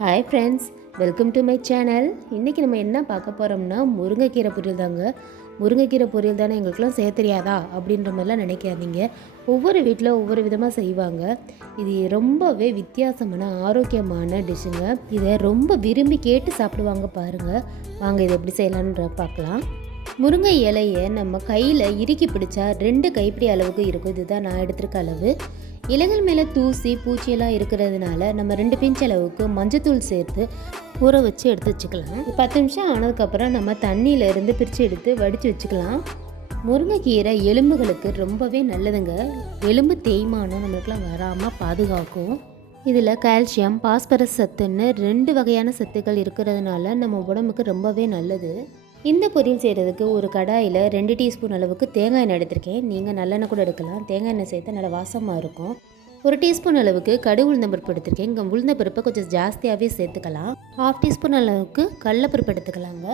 Hi friends welcome to my channel இன்றைக்கி நம்ம என்ன பார்க்க போகிறோம்னா முருங்கைக்கீரை பொரியல் தாங்க. முருங்கைக்கீரை பொரியல் தானே எங்களுக்குலாம் செய்ய தெரியாதா? அப்படின்ற மாதிரிலாம் நினைக்காதீங்க. ஒவ்வொரு வீட்டில் ஒவ்வொரு விதமாக செய்வாங்க. இது ரொம்பவே வித்தியாசமான ஆரோக்கியமான டிஷ்ஷுங்க. இதை ரொம்ப விரும்பி கேட்டு சாப்பிடுவாங்க பாருங்கள் வாங்க இதை எப்படி செய்யலான்ற பார்க்கலாம். முருங்கை இலையை நம்ம கையில் இறுக்கி பிடிச்சா ரெண்டு கைப்பிடி அளவுக்கு இருக்கும். இதுதான் நான் எடுத்திருக்க அளவு. இலைகள் மேலே தூசி பூச்சியெல்லாம் இருக்கிறதுனால நம்ம ரெண்டு பிஞ்ச் அளவுக்கு மஞ்சத்தூள் சேர்த்து ஊற வச்சு எடுத்து வச்சுக்கலாம். பத்து நிமிஷம் ஆனதுக்கப்புறம் நம்ம தண்ணியில் இருந்து பிரித்து எடுத்து வடித்து வச்சுக்கலாம். முருங்கைக்கீரை எலும்புகளுக்கு ரொம்பவே நல்லதுங்க. எலும்பு தேய்மானம் நம்மளுக்குலாம் வராமல் பாதுகாக்கும். இதில் கால்சியம் பாஸ்பரஸ் சத்துன்னு ரெண்டு வகையான சத்துக்கள் இருக்கிறதுனால நம்ம உடம்புக்கு ரொம்பவே நல்லது. இந்த பொரியல் செய்கிறதுக்கு ஒரு கடாயில் ரெண்டு டீஸ்பூன் அளவுக்கு தேங்காய் எண்ணெய் எடுத்திருக்கேன். நீங்கள் நல்லெண்ணெய் கூட எடுக்கலாம். தேங்காய் எண்ணெய் சேர்த்தா நல்லா வாசமாக இருக்கும். ஒரு டீஸ்பூன் அளவுக்கு கடு உளுந்தம்பருப்பு எடுத்திருக்கேன். இங்கே உளுந்தம்பருப்பை கொஞ்சம் ஜாஸ்தியாகவே சேர்த்துக்கலாம். ஹாஃப் டீஸ்பூன் அளவுக்கு கடலப்பருப்பு எடுத்துக்கலாங்க.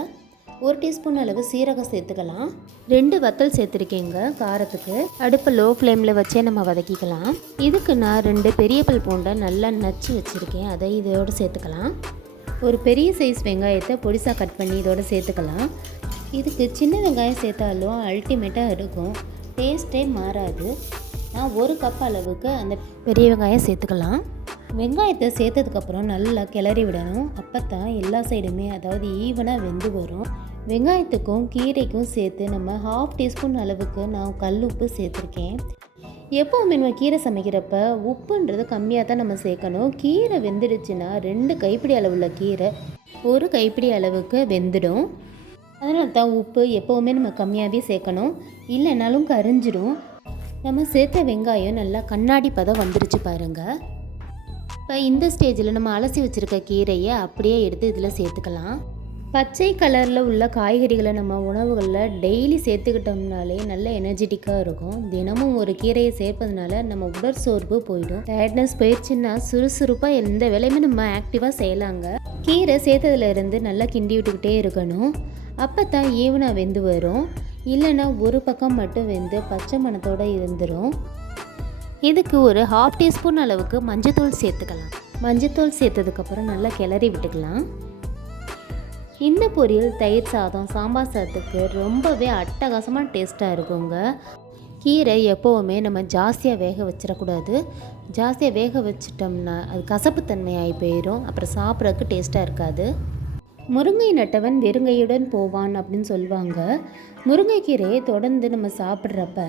ஒரு டீஸ்பூன் அளவு சீரகம் சேர்த்துக்கலாம். ரெண்டு வத்தல் சேர்த்துருக்கேங்க காரத்துக்கு. அடுப்பை லோ ஃப்ளேமில் வச்சே நம்ம வதக்கிக்கலாம். இதுக்கு நான் ரெண்டு பெரிய பல் பூண்டை நல்லா நச்சு வச்சுருக்கேன். அதை இதோடு சேர்த்துக்கலாம். ஒரு பெரிய சைஸ் வெங்காயத்தை பொடிசாக கட் பண்ணி இதோட சேர்த்துக்கலாம். இதுக்கு சின்ன வெங்காயம் சேர்த்தாலும் அல்டிமேட்டாக இருக்கும். டேஸ்ட்டே மாறாது. நான் ஒரு கப் அளவுக்கு அந்த பெரிய வெங்காயம் சேர்த்துக்கலாம். வெங்காயத்தை சேர்த்ததுக்கப்புறம் நல்லா கிளறி விடணும். அப்போ தான் எல்லா சைடுமே அதாவது ஈவனாக வெந்து வரும். வெங்காயத்துக்கும் கீரைக்கும் சேர்த்து நம்ம ஹாஃப் டீஸ்பூன் அளவுக்கு நான் கல் உப்பு சேர்த்துருக்கேன். எப்போவுமே நம்ம கீரை சமைக்கிறப்ப உப்புன்றது கம்மியாக தான் நம்ம சேர்க்கணும். கீரை வெந்துடுச்சுன்னா ரெண்டு கைப்பிடி அளவுள்ள கீரை ஒரு கைப்பிடி அளவுக்கு வெந்துடும். அதனால தான் உப்பு எப்போவுமே நம்ம கம்மியாகவே சேர்க்கணும். இல்லைனாலும் கரிஞ்சிடும் நம்ம சேர்த்த வெங்காயம் நல்லா கண்ணாடி பதம் வந்துருச்சு பாருங்கள் இப்போ இந்த ஸ்டேஜில் நம்ம அலசி வச்சுருக்க கீரையை அப்படியே எடுத்து இதில் சேர்த்துக்கலாம். பச்சை கலரில் உள்ள காய்கறிகளை நம்ம உணவுகளில் டெய்லி சேர்த்துக்கிட்டோம்னாலே நல்ல எனர்ஜெட்டிக்காக இருக்கும். தினமும் ஒரு கீரையை சேர்ப்பதுனால நம்ம உடற்சோர்வு போயிடும். டயர்ட்னஸ் போயிடுச்சுன்னா சுறுசுறுப்பாக எந்த வேலையுமே நம்ம ஆக்டிவாக செய்யலாங்க. கீரை சேர்த்ததுல இருந்து நல்லா கிண்டி விட்டுக்கிட்டே இருக்கணும். அப்போ தான் ஈவனாக வெந்து வரும். இல்லைன்னா ஒரு பக்கம் மட்டும் வெந்து பச்சை மணத்தோடு இருந்துடும் இதுக்கு ஒரு ஹாஃப் டீஸ்பூன் அளவுக்கு மஞ்சத்தூள் சேர்த்துக்கலாம். மஞ்சத்தூள் சேர்த்ததுக்கப்புறம் நல்லா கிளறி விட்டுக்கலாம். இந்த பொரியல் தயிர் சாதம் சாம்பார் சாதத்துக்கு ரொம்பவே அட்டகாசமாக டேஸ்ட்டாக இருக்குங்க. கீரை எப்போவுமே நம்ம ஜாஸ்தியாக வேக வச்சிடக்கூடாது. ஜாஸ்தியாக வேக வச்சிட்டோம்னா அது கசப்புத்தன்மையாகி போயிடும் அப்புறம் சாப்பிட்றதுக்கு டேஸ்ட்டாக இருக்காது. முருங்கை நட்டவன் வெறுங்கையுடன் போவான் அப்படின்னு சொல்லுவாங்க. முருங்கைக்கீரையை தொடர்ந்து நம்ம சாப்பிட்றப்ப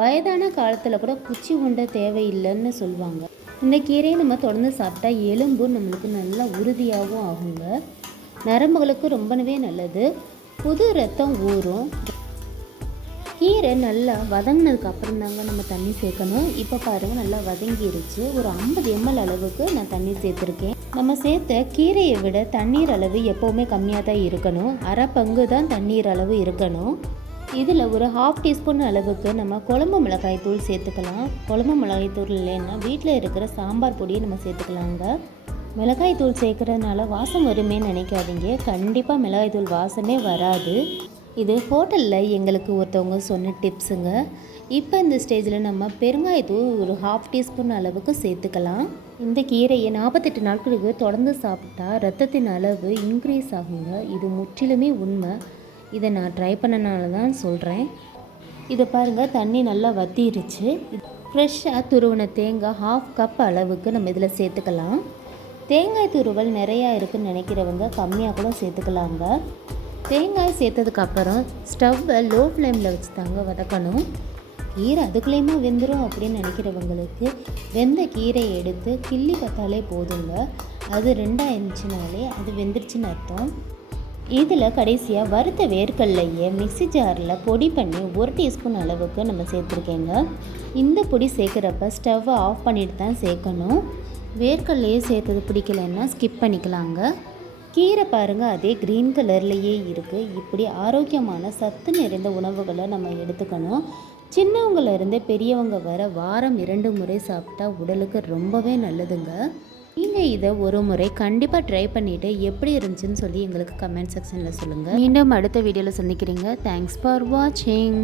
வயதான காலத்தில் கூட குச்சி உண்டை தேவையில்லைன்னு சொல்லுவாங்க. இந்த கீரையை நம்ம தொடர்ந்து சாப்பிட்டா எலும்பு நம்மளுக்கு நல்லா உறுதியாகவும் ஆகுங்க. நரம்புகளுக்கு ரொம்பவே நல்லது. புது ரத்தம் ஊறும். கீரை நல்லா வதங்கினதுக்கு அப்புறம் தாங்க நம்ம தண்ணி சேர்க்கணும். இப்போ பாருங்கள் நல்லா வதங்கிருச்சு. ஒரு ஐம்பது எம்எல் அளவுக்கு நான் தண்ணி சேர்த்துருக்கேன். நம்ம சேர்த்த கீரையை விட தண்ணீர் அளவு எப்போவுமே கம்மியாக தான் இருக்கணும். அரை பங்கு தான் தண்ணீர் அளவு இருக்கணும். இதில் ஒரு ஹாஃப் டீஸ்பூன் அளவுக்கு நம்ம குழம்பு மிளகாய் தூள் சேர்த்துக்கலாம். குழம்பு மிளகாய் தூள் இல்லைன்னா வீட்டில் இருக்கிற சாம்பார் பொடியை நம்ம சேர்த்துக்கலாங்க. மிளகாய் தூள் சேர்க்குறதுனால வாசம் வருமே நினைக்காதீங்க. கண்டிப்பாக மிளகாய் தூள் வாசமே வராது. இது ஹோட்டலில் எங்களுக்கு ஒருத்தவங்க சொன்ன டிப்ஸுங்க. இப்போ இந்த ஸ்டேஜில் நம்ம பெருங்காயத்தூள் ஒரு ஹாஃப் டீஸ்பூன் அளவுக்கு சேர்த்துக்கலாம். இந்த கீரையை நாற்பத்தெட்டு நாட்களுக்கு தொடர்ந்து சாப்பிட்டா ரத்தத்தின் அளவு இன்க்ரீஸ் ஆகுங்க. இது முற்றிலுமே உண்மை. இதை நான் ட்ரை பண்ணனால தான் சொல்கிறேன் இதை பாருங்கள் தண்ணி நல்லா வத்திருச்சு. ஃப்ரெஷ்ஷாக துருவின தேங்காய் ஹாஃப் கப் அளவுக்கு நம்ம இதில் சேர்த்துக்கலாம். தேங்காய் துருவல் நிறையா இருக்குதுன்னு நினைக்கிறவங்க கம்மியாக கூட சேர்த்துக்கலாங்க. தேங்காய் சேர்த்ததுக்கப்புறம் ஸ்டவ்வை லோ ஃப்ளேமில் வச்சு தாங்க வதக்கணும். கீரை அதுக்குள்ளேயுமா வெந்துடும் அப்படின்னு நினைக்கிறவங்களுக்கு வெந்த கீரையை எடுத்து கிள்ளி பார்த்தாலே போதுங்க. அது ரெண்டாக இருந்துச்சுனாலே அது வெந்துருச்சுன்னு அர்த்தம். இதில் கடைசியாக வறுத்த வேர்க்கல்லையே மிக்சி ஜாரில் பொடி பண்ணி ஒரு டீஸ்பூன் அளவுக்கு நம்ம சேர்த்துருக்கேங்க. இந்த பொடி சேர்க்குறப்ப ஸ்டவ்வை ஆஃப் பண்ணிட்டு தான் சேர்க்கணும். வேர்க்கடலையே சேர்த்தது பிடிக்கலன்னா ஸ்கிப் பண்ணிக்கலாங்க. கீரை பாருங்கள் அதே க்ரீன் கலர்லேயே இருக்குது இப்படி ஆரோக்கியமான சத்து நிறைந்த உணவுகளை நம்ம எடுத்துக்கணும். சின்னவங்கலேருந்து பெரியவங்க வர வாரம் இரண்டு முறை சாப்பிட்டா உடலுக்கு ரொம்பவே நல்லதுங்க. நீங்கள் இதை ஒரு முறை கண்டிப்பாக ட்ரை பண்ணிவிட்டு எப்படி இருந்துச்சுன்னு சொல்லி எங்களுக்கு கமெண்ட் செக்ஷனில் சொல்லுங்கள் மீண்டும் அடுத்த வீடியோவில் சந்திக்கிறீங்க. தேங்க்ஸ் ஃபார் வாட்சிங்